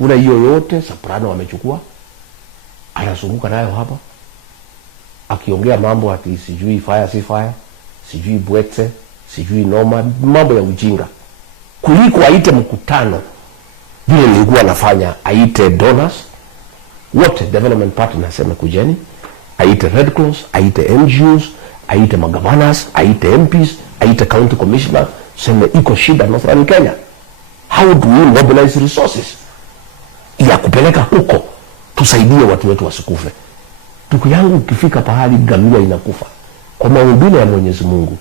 chakula hiyo yote Soprano wamechukua, anazunguka nayo hapa akiongea mambo ati sijui fire si fire, sijui bwete, sijui noma, mambo ya ujinga. Kuliko aite mkutano vile nilikuwa nafanya, aite donors wote, development partners, sema kujeni, aite Red Cross, aite NGOs, aite magavaners, aite MPs, aite county commissioner, sema iko shida Northern Kenya. How do we mobilize resources ya kupeleka huko tusaidie watu wetu wasikufe? Ndugu yangu, ukifika pahali gamia inakufa, kwa maumbile ya Mwenyezi Mungu,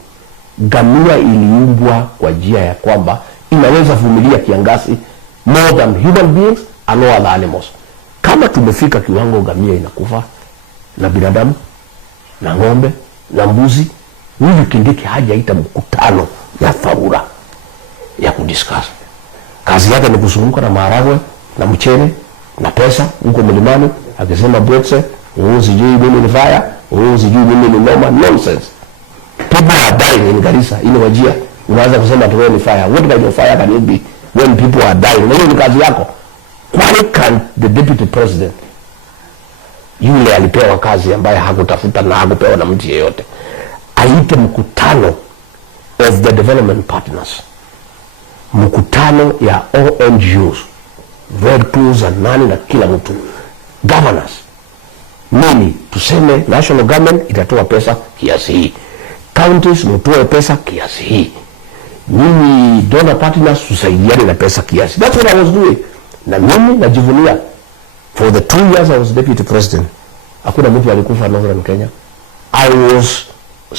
gamia iliumbwa kwa njia ya kwamba inaweza vumilia kiangazi more than human beings and all other animals. Kama tumefika kiwango gamia inakufa na binadamu na ng'ombe na mbuzi, huyu Kindiki hajaita mkutano ya dharura ya kudiscuss. Kazi yake ni kuzunguka na maharagwe na mchele na pesa huko mlimani, akisema bwetse, sijui mimi ni fire, sijui mimi ni noma. Nonsense. People are dying in Garissa, in Wajir. Unaanza kusema tu ni fire. What kind of fire can it be when people are dying? Na hiyo ni kazi yako. Why can't the deputy president, yule alipewa kazi ambaye hakutafuta na hakupewa na mtu yeyote, aite mkutano of the development partners, mkutano ya ONGOs, Red Cross na nani na kila mtu, governors, mimi tuseme national government itatoa pesa kiasi hii, counties mtoe pesa kiasi hii, mimi donor partners tusaidiane na pesa kiasi. That's what I was doing. Na mimi najivunia, for the 2 years I was deputy president, hakuna mtu alikufa Northern Kenya. I was